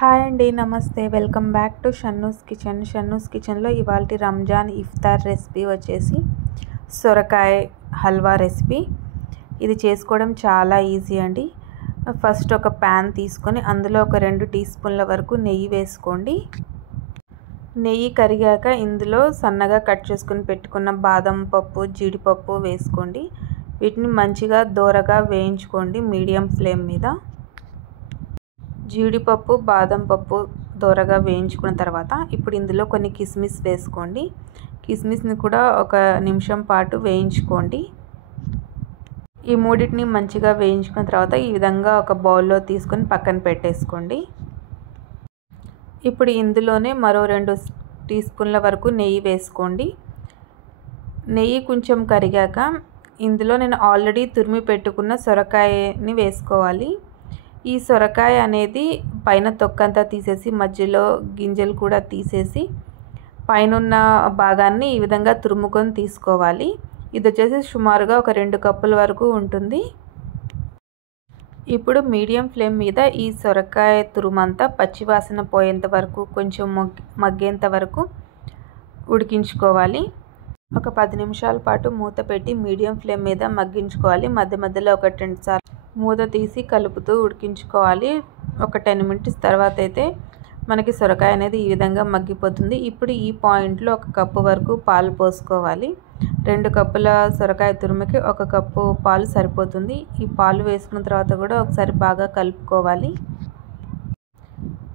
Hi అండి, నమస్తే. Welcome back to Shannu's kitchen. Shannu's కిచెన్లో ఇవాల్టి రంజాన్ ఇఫ్తార్ రెసిపీ వచ్చేసి సొరకాయ హల్వా రెసిపీ. ఇది చేసుకోవడం చాలా ఈజీ అండి. ఫస్ట్ ఒక ప్యాన్ తీసుకొని అందులో ఒక 2 టీ స్పూన్ల వరకు నెయ్యి వేసుకోండి. నెయ్యి కరిగాక ఇందులో సన్నగా కట్ చేసుకుని పెట్టుకున్న బాదం పప్పు, జీడిపప్పు వేసుకోండి. వీటిని మంచిగా దోరగా వేయించుకోండి మీడియం ఫ్లేమ్ మీద. జీడిపప్పు, బాదం పప్పు దోరగా వేయించుకున్న తర్వాత ఇప్పుడు ఇందులో కొన్ని కిస్మిస్ వేసుకోండి. కిస్మిస్ని కూడా ఒక నిమిషం పాటు వేయించుకోండి. ఈ మూడింటిని మంచిగా వేయించుకున్న తర్వాత ఈ విధంగా ఒక బౌల్లో తీసుకొని పక్కన పెట్టేసుకోండి. ఇప్పుడు ఇందులోనే మరో 2 టీ స్పూన్ల వరకు నెయ్యి వేసుకోండి. నెయ్యి కొంచెం కరిగాక ఇందులో నేను ఆల్రెడీ తురిమి పెట్టుకున్న సొరకాయని వేసుకోవాలి. ఈ సొరకాయ అనేది పైన తొక్కంతా తీసేసి మధ్యలో గింజలు కూడా తీసేసి పైనున్న భాగాన్ని ఈ విధంగా తురుముకొని తీసుకోవాలి. ఇది వచ్చేసి సుమారుగా ఒక 2 కప్పుల వరకు ఉంటుంది. ఇప్పుడు మీడియం ఫ్లేమ్ మీద ఈ సొరకాయ తురుమంతా పచ్చివాసన పోయేంత వరకు కొంచెం మగ్గేంత వరకు ఉడికించుకోవాలి. ఒక 10 నిమిషాల పాటు మూత పెట్టి మీడియం ఫ్లేమ్ మీద మగ్గించుకోవాలి. మధ్య మధ్యలో ఒక 2 సార్లు మూత తీసి కలుపుతూ ఉడికించుకోవాలి. ఒక 10 మినిట్స్ తర్వాత అయితే మనకి సొరకాయ అనేది ఈ విధంగా మగ్గిపోతుంది. ఇప్పుడు ఈ పాయింట్లో 1 కప్పు వరకు పాలు పోసుకోవాలి. 2 కప్పుల సొరకాయ తురుముకి 1 కప్పు పాలు సరిపోతుంది. ఈ పాలు వేసుకున్న తర్వాత కూడా ఒకసారి బాగా కలుపుకోవాలి.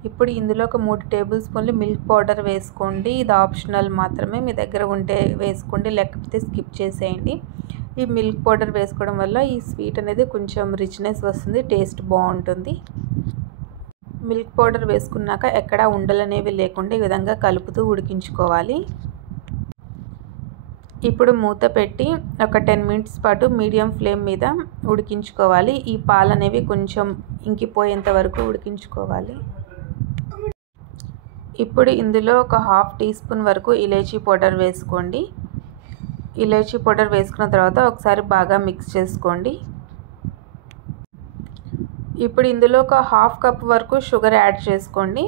ఇప్పుడు ఇందులో ఒక 3 టేబుల్ స్పూన్లు మిల్క్ పౌడర్ వేసుకోండి. ఇది ఆప్షనల్ మాత్రమే, మీ దగ్గర ఉంటే వేసుకోండి, లేకపోతే స్కిప్ చేసేయండి. ఈ మిల్క్ పౌడర్ వేసుకోవడం వల్ల ఈ స్వీట్ అనేది కొంచెం రిచ్నెస్ వస్తుంది, టేస్ట్ బాగుంటుంది. మిల్క్ పౌడర్ వేసుకున్నాక ఎక్కడ ఉండలనేవి లేకుండా ఈ విధంగా కలుపుతూ ఉడికించుకోవాలి. ఇప్పుడు మూత పెట్టి ఒక 10 మినిట్స్ పాటు మీడియం ఫ్లేమ్ మీద ఉడికించుకోవాలి. ఈ పాలు అనేవి కొంచెం ఇంకిపోయేంత వరకు ఉడికించుకోవాలి. ఇప్పుడు ఇందులో ఒక 1/2 టీ స్పూన్ వరకు ఇలాచీ పౌడర్ వేసుకోండి. ఇలాచీ పౌడర్ వేసుకున్న తర్వాత ఒకసారి బాగా మిక్స్ చేసుకోండి. ఇప్పుడు ఇందులో ఒక 1/2 కప్ వరకు షుగర్ యాడ్ చేసుకోండి.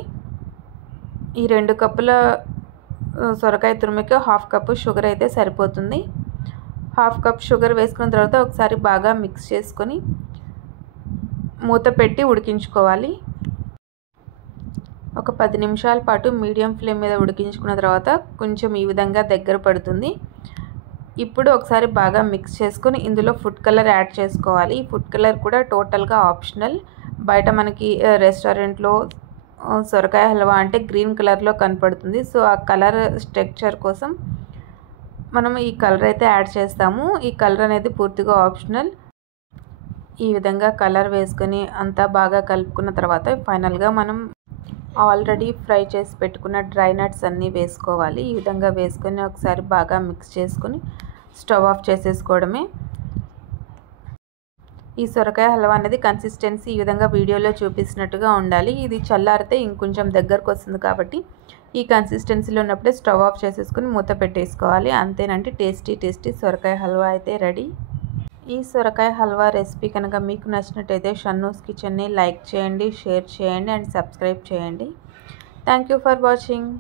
ఈ 2 కప్పుల సొరకాయ తురుముకి 1/2 కప్పు షుగర్ అయితే సరిపోతుంది. 1/2 కప్ షుగర్ వేసుకున్న తర్వాత ఒకసారి బాగా మిక్స్ చేసుకొని మూత పెట్టి ఉడికించుకోవాలి. ఒక 10 నిమిషాల పాటు మీడియం ఫ్లేమ్ మీద ఉడికించుకున్న తర్వాత కొంచెం ఈ విధంగా దగ్గర పడుతుంది. ఇప్పుడు ఒకసారి బాగా మిక్స్ చేసుకొని ఇందులో ఫుడ్ కలర్ యాడ్ చేసుకోవాలి. ఈ ఫుడ్ కలర్ కూడా టోటల్గా ఆప్షనల్. బయట మనకి రెస్టారెంట్లో సొరకాయ హల్వా అంటే గ్రీన్ కలర్లో కనపడుతుంది. సో ఆ కలర్ స్ట్రక్చర్ కోసం మనం ఈ కలర్ అయితే యాడ్ చేస్తాము. ఈ కలర్ అనేది పూర్తిగా ఆప్షనల్. ఈ విధంగా కలర్ వేసుకొని అంతా బాగా కలుపుకున్న తర్వాత ఫైనల్గా మనం ఆల్రెడీ ఫ్రై చేసి పెట్టుకున్న డ్రై నట్స్ అన్నీ వేసుకోవాలి. ఈ విధంగా వేసుకొని ఒకసారి బాగా మిక్స్ చేసుకొని స్టవ్ ఆఫ్ చేసేసుకోవడమే. ఈ సొరకాయ హల్వా అనేది కన్సిస్టెన్సీ ఈ విధంగా వీడియోలో చూపిస్తున్నట్టుగా ఉండాలి. ఇది చల్లారితే ఇంకొంచెం దగ్గరకు వస్తుంది కాబట్టి ఈ కన్సిస్టెన్సీలో ఉన్నప్పుడే స్టవ్ ఆఫ్ చేసేసుకుని మూత పెట్టేసుకోవాలి. అంతేనండి, టేస్టీ సొరకాయ హల్వా అయితే రెడీ. ఈ సొరకాయ హల్వా రెసిపీ కనుక మీకు నచ్చినట్టయితే షన్నూస్ కిచెన్ని లైక్ చేయండి, షేర్ చేయండి అండ్ సబ్స్క్రైబ్ చేయండి. Thank you for watching.